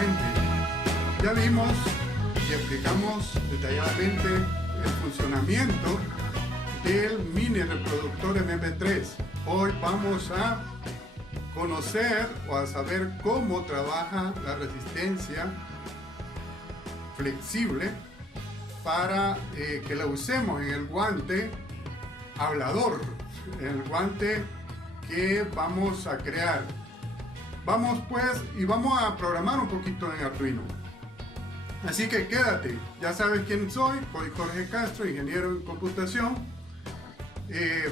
Nuevamente, ya vimos y explicamos detalladamente el funcionamiento del mini reproductor MP3. Hoy vamos a conocer o a saber cómo trabaja la resistencia flexible para que la usemos en el guante hablador, el guante que vamos a crear. Vamos pues y vamos a programar un poquito en Arduino. Así que quédate, ya sabes quién soy Jorge Castro, ingeniero en computación,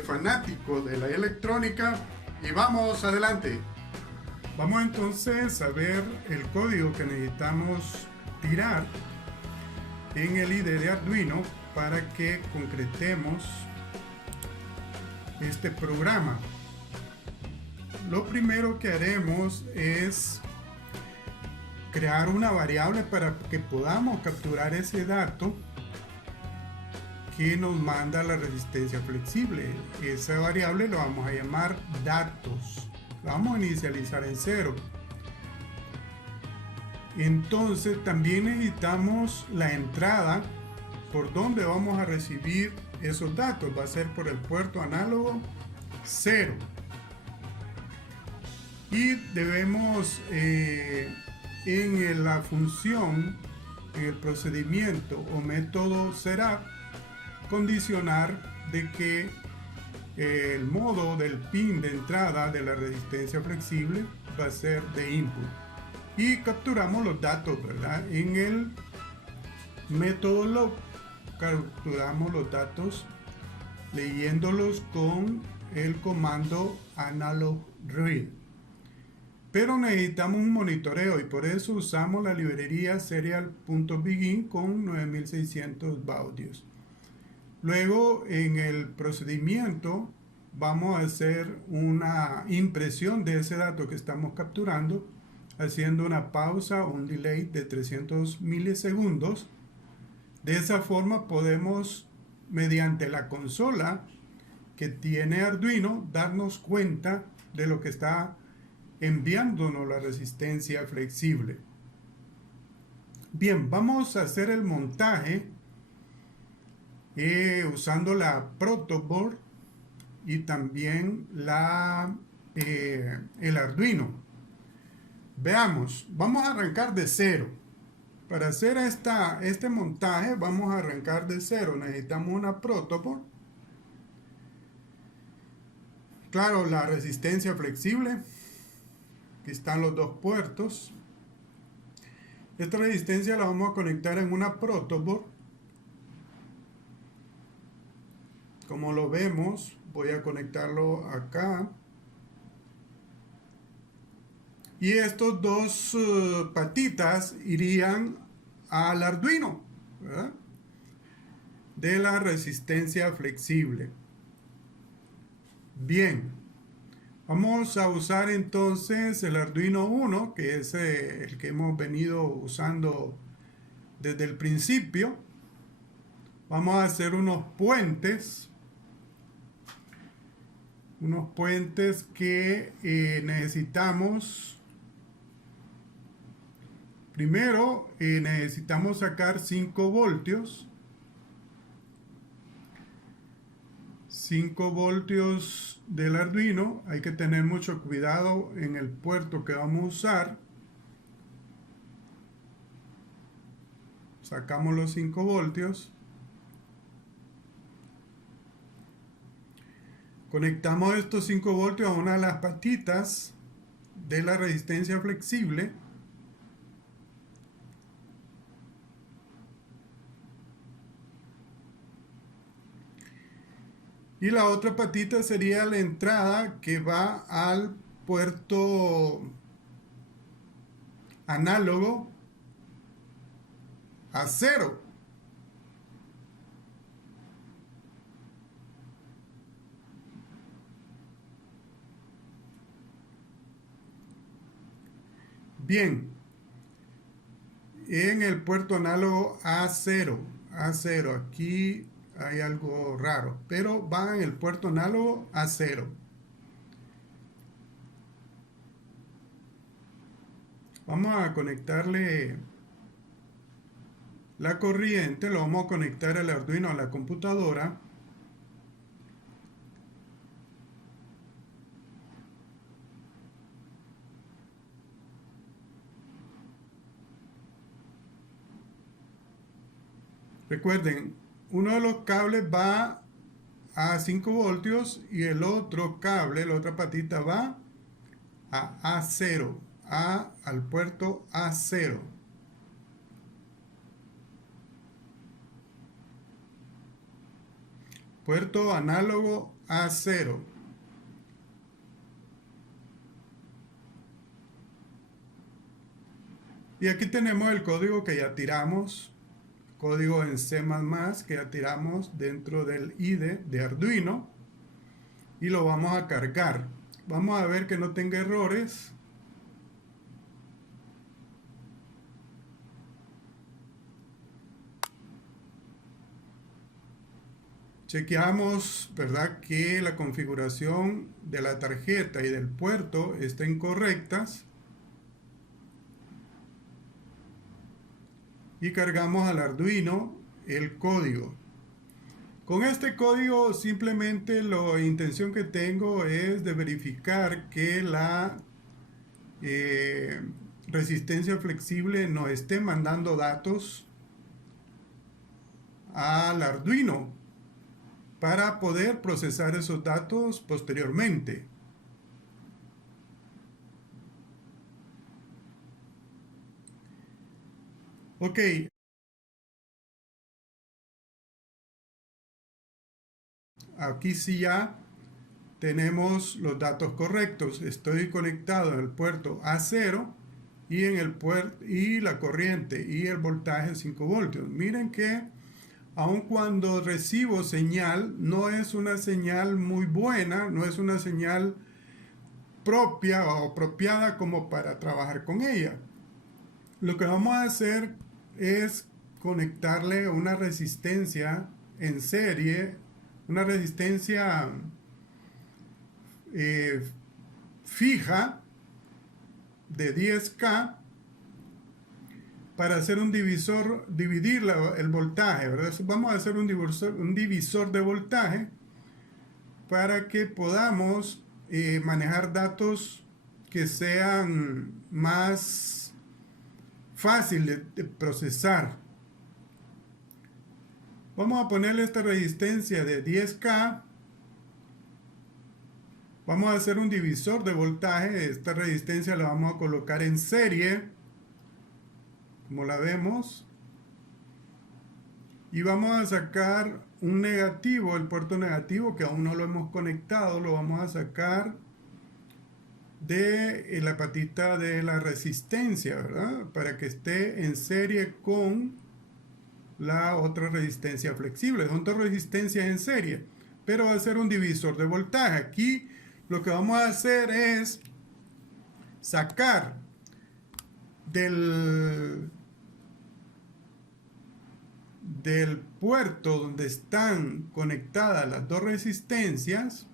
fanático de la electrónica, y vamos adelante. Vamos entonces a ver el código que necesitamos tirar en el IDE de Arduino para que concretemos este programa. Lo primero que haremos es crear una variable para que podamos capturar ese dato que nos manda la resistencia flexible. Esa variable lo vamos a llamar datos. La vamos a inicializar en 0. Entonces también necesitamos la entrada por donde vamos a recibir esos datos. Va a ser por el puerto análogo 0. Y debemos en la función, en el procedimiento o método setup, condicionar de que el modo del pin de entrada de la resistencia flexible va a ser de input. Y capturamos los datos, ¿verdad? En el método log capturamos los datos leyéndolos con el comando analog read. Pero necesitamos un monitoreo y por eso usamos la librería serial.begin con 9600 baudios. Luego en el procedimiento vamos a hacer una impresión de ese dato que estamos capturando, haciendo una pausa o un delay de 300 milisegundos. De esa forma podemos, mediante la consola que tiene Arduino, darnos cuenta de lo que está enviándonos la resistencia flexible. Bien, vamos a hacer el montaje usando la protoboard y también el Arduino. Veamos, vamos a arrancar de 0. Para hacer este montaje vamos a arrancar de 0. Necesitamos una protoboard. Claro, la resistencia flexible. Aquí están los dos puertos. Esta resistencia la vamos a conectar en una protoboard. Como lo vemos, voy a conectarlo acá. Y estos dos patitas irían al Arduino, ¿verdad? De la resistencia flexible. Bien. Vamos a usar entonces el Arduino Uno, que es el que hemos venido usando desde el principio. Vamos a hacer unos puentes que necesitamos. Primero necesitamos sacar 5 voltios. 5 voltios del Arduino. Hay que tener mucho cuidado en el puerto que vamos a usar. Sacamos los 5 voltios. Conectamos estos 5 voltios a una de las patitas de la resistencia flexible. Y la otra patita sería la entrada que va al puerto análogo a 0. Bien, en el puerto análogo A0, aquí hay algo raro, pero va en el puerto análogo A0. Vamos a conectarle la corriente, lo vamos a conectar al Arduino a la computadora. Recuerden, uno de los cables va a 5 voltios y el otro cable, la otra patita va a A0, al puerto A0. Puerto análogo A0. Y aquí tenemos el código que ya tiramos, código en C++ que ya tiramos dentro del IDE de Arduino y lo vamos a cargar. Vamos a ver que no tenga errores. Chequeamos, ¿verdad?, que la configuración de la tarjeta y del puerto estén correctas. Y cargamos al Arduino el código. Con este código simplemente la intención que tengo es de verificar que la resistencia flexible nos esté mandando datos al Arduino para poder procesar esos datos posteriormente. Ok. Aquí sí ya tenemos los datos correctos. Estoy conectado en el puerto A0 y en el puerto y la corriente y el voltaje 5 voltios. Miren que aun cuando recibo señal, no es una señal muy buena, no es una señal propia o apropiada como para trabajar con ella. Lo que vamos a hacer es conectarle una resistencia en serie, una resistencia fija de 10K para hacer un divisor, dividir el voltaje, ¿verdad? Vamos a hacer un divisor de voltaje para que podamos manejar datos que sean más fáciles de procesar. Vamos a ponerle esta resistencia de 10K. Vamos a hacer un divisor de voltaje. Esta resistencia la vamos a colocar en serie, como la vemos, y vamos a sacar un negativo, el puerto negativo que aún no lo hemos conectado, lo vamos a sacar de la patita de la resistencia, ¿verdad? Para que esté en serie con la otra resistencia flexible. Son dos resistencias en serie, pero va a ser un divisor de voltaje. Aquí lo que vamos a hacer es sacar del puerto donde están conectadas las dos resistencias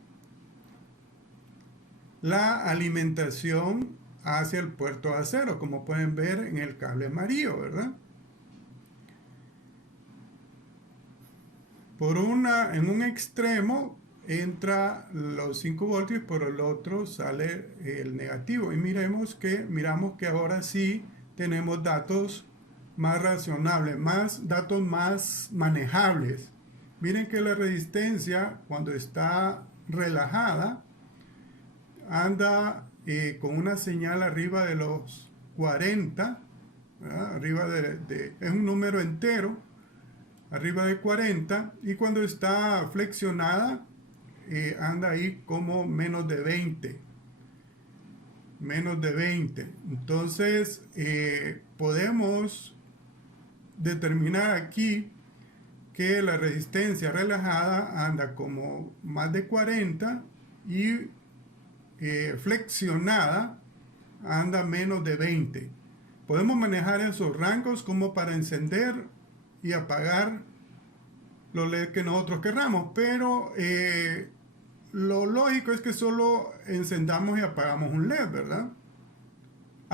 la alimentación hacia el puerto A0, como pueden ver en el cable amarillo, ¿verdad? En un extremo entra los 5 voltios, por el otro sale el negativo. Y miramos que ahora sí tenemos datos más razonables, datos más manejables. Miren que la resistencia, cuando está relajada, anda con una señal arriba de los 40, ¿verdad? Arriba es un número entero, arriba de 40, y cuando está flexionada, anda ahí como menos de 20. Menos de 20. Entonces, podemos determinar aquí que la resistencia relajada anda como más de 40 y flexionada anda menos de 20. Podemos manejar esos rangos como para encender y apagar los LED que nosotros querramos, pero lo lógico es que solo encendamos y apagamos un LED, ¿verdad?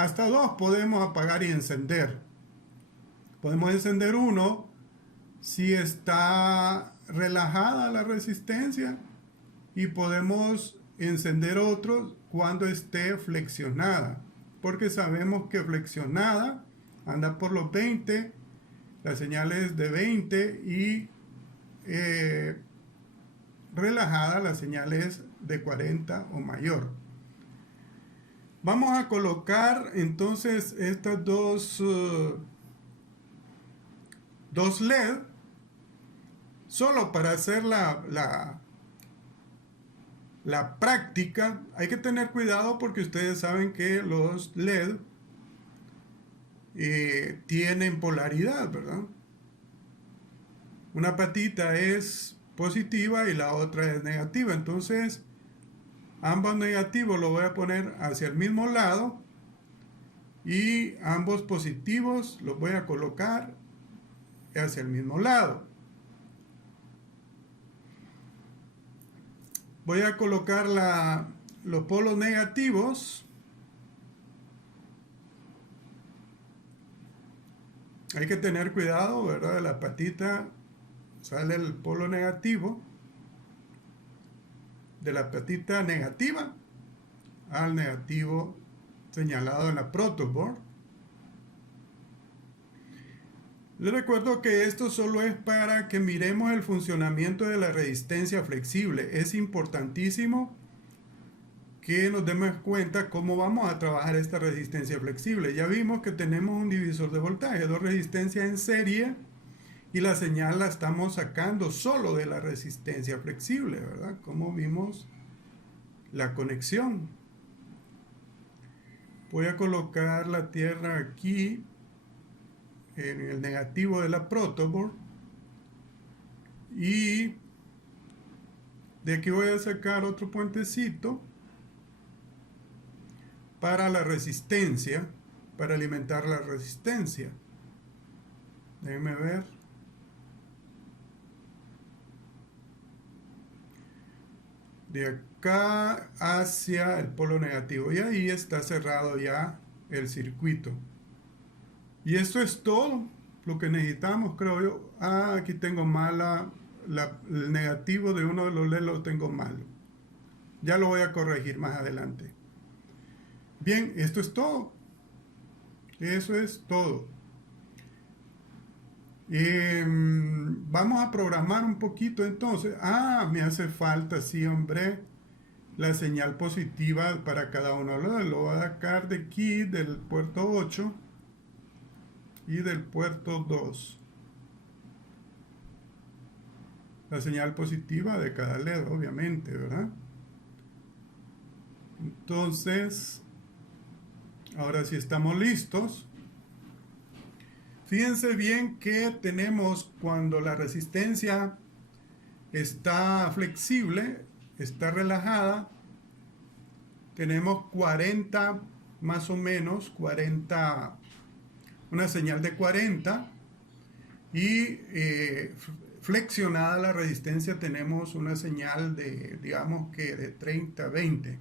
hasta dos podemos apagar y encender. Podemos encender uno si está relajada la resistencia y podemos encender otro cuando esté flexionada, porque sabemos que flexionada anda por los 20, la señal es de 20 y relajada la señal es de 40 o mayor. Vamos a colocar entonces estas dos LED solo para hacer la práctica. Hay que tener cuidado porque ustedes saben que los LED tienen polaridad, ¿verdad? Una patita es positiva y la otra es negativa. Entonces, ambos negativos los voy a poner hacia el mismo lado y ambos positivos los voy a colocar hacia el mismo lado. Voy a colocar los polos negativos. Hay que tener cuidado, ¿verdad? De la patita sale el polo negativo. De la patita negativa al negativo señalado en la protoboard. Les recuerdo que esto solo es para que miremos el funcionamiento de la resistencia flexible. Es importantísimo que nos demos cuenta cómo vamos a trabajar esta resistencia flexible. Ya vimos que tenemos un divisor de voltaje, dos resistencias en serie y la señal la estamos sacando solo de la resistencia flexible, ¿verdad? Como vimos la conexión. Voy a colocar la tierra aquí en el negativo de la protoboard y de aquí voy a sacar otro puentecito para la resistencia, para alimentar la resistencia. Déjenme ver. De acá hacia el polo negativo y ahí está cerrado ya el circuito. Y esto es todo lo que necesitamos, creo yo. Aquí tengo mala el negativo de uno de los LED, lo tengo malo. Ya lo voy a corregir más adelante. Bien, esto es todo. Eso es todo. Vamos a programar un poquito entonces. Me hace falta, sí, hombre, la señal positiva para cada uno. Lo voy a sacar de aquí, del puerto 8 y del puerto 2. La señal positiva de cada LED, obviamente, ¿verdad? Entonces, ahora sí estamos listos. Fíjense bien que tenemos cuando la resistencia está flexible, está relajada, tenemos 40 más o menos, 40, una señal de 40 y flexionada la resistencia tenemos una señal de, digamos que de 30, 20.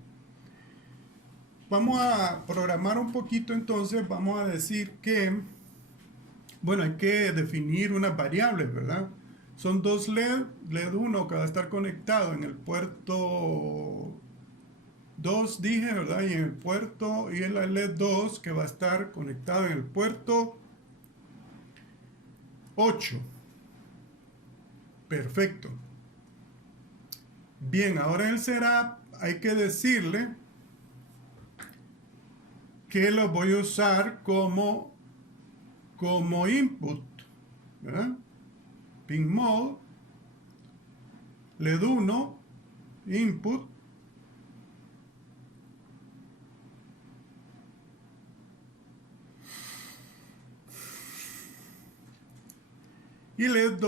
Vamos a programar un poquito entonces, vamos a decir que, bueno, hay que definir unas variables, ¿verdad? Son dos LED, LED 1 que va a estar conectado en el puerto 2, dije, ¿verdad? Y en el puerto, y el LED 2 que va a estar conectado en el puerto 8. Perfecto. Bien, ahora el setup hay que decirle que lo voy a usar como input, ¿verdad? Pin mode, LED 1, input, y LED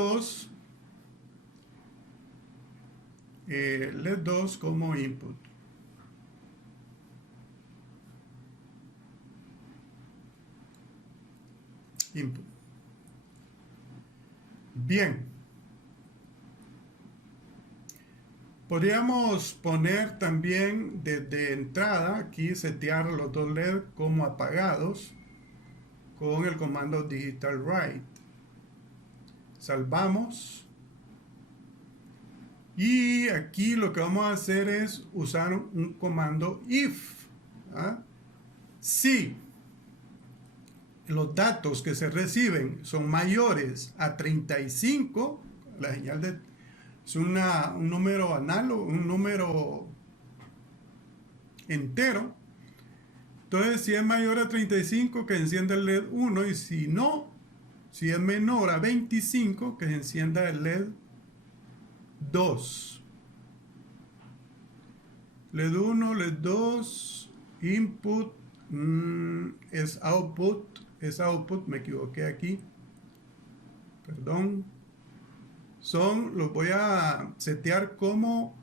2 como input. Input. Bien. Podríamos poner también desde entrada aquí setear los dos LED como apagados con el comando digital write. Salvamos. Y aquí lo que vamos a hacer es usar un comando if. Si los datos que se reciben son mayores a 35, la señal es un número análogo, un número entero. Entonces, si es mayor a 35, que encienda el LED 1, y si no, si es menor a 25, que se encienda el LED 2. LED 1, LED 2, input, es output, me equivoqué aquí, perdón. Los voy a setear como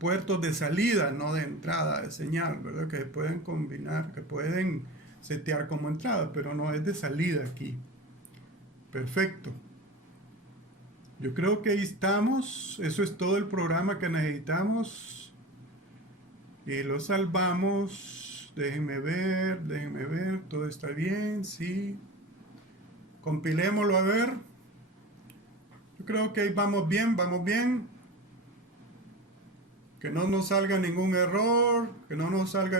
puertos de salida, no de entrada de señal, ¿verdad? Que pueden combinar, que pueden setear como entrada, pero no es de salida aquí. Perfecto. Yo creo que ahí estamos. Eso es todo el programa que necesitamos. Y lo salvamos. Déjenme ver. Todo está bien, sí. Compilémoslo a ver. Yo creo que ahí vamos bien. Que no nos salga ningún error. No salió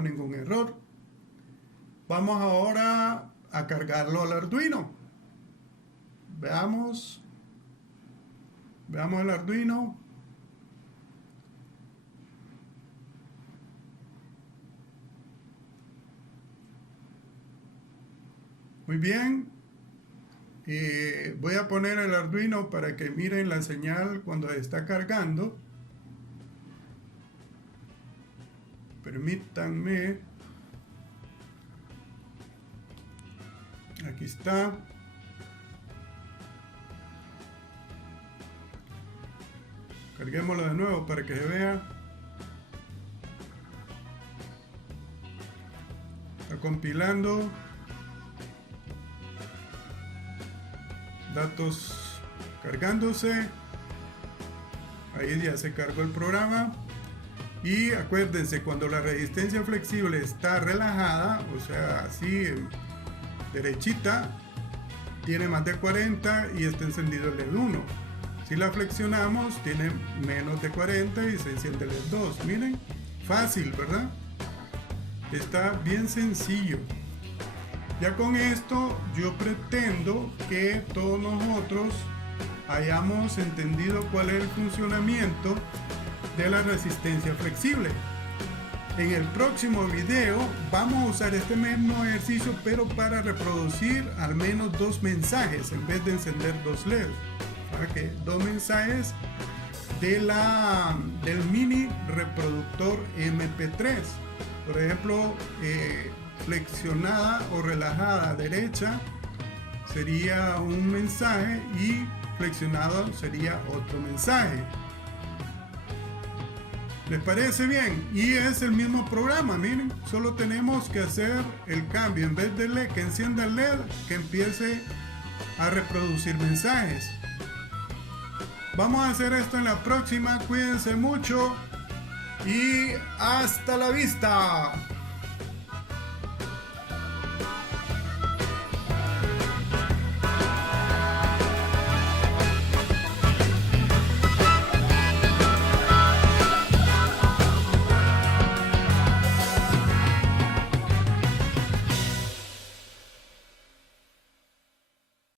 ningún error. Vamos ahora a cargarlo al Arduino. Veamos el Arduino. Muy bien. Voy a poner el Arduino para que miren la señal cuando está cargando. Permítanme. Aquí está. Carguémoslo de nuevo para que se vea. Está compilando. Datos cargándose. Ahí ya se cargó el programa. Y acuérdense, cuando la resistencia flexible está relajada, o sea, así derechita, tiene más de 40 y está encendido el LED 1. Si la flexionamos, tiene menos de 40 y se enciende el LED 2. Miren, fácil, ¿verdad? Está bien sencillo. Ya con esto yo pretendo que todos nosotros hayamos entendido cuál es el funcionamiento de la resistencia flexible. En el próximo video vamos a usar este mismo ejercicio, pero para reproducir al menos 2 mensajes en vez de encender 2 LEDs. Para que 2 mensajes del mini reproductor MP3. Por ejemplo, flexionada o relajada derecha sería un mensaje y flexionado sería otro mensaje. ¿Les parece bien? Y es el mismo programa, miren, solo tenemos que hacer el cambio, en vez de LED, que encienda el LED, que empiece a reproducir mensajes. Vamos a hacer esto en la próxima, cuídense mucho y hasta la vista.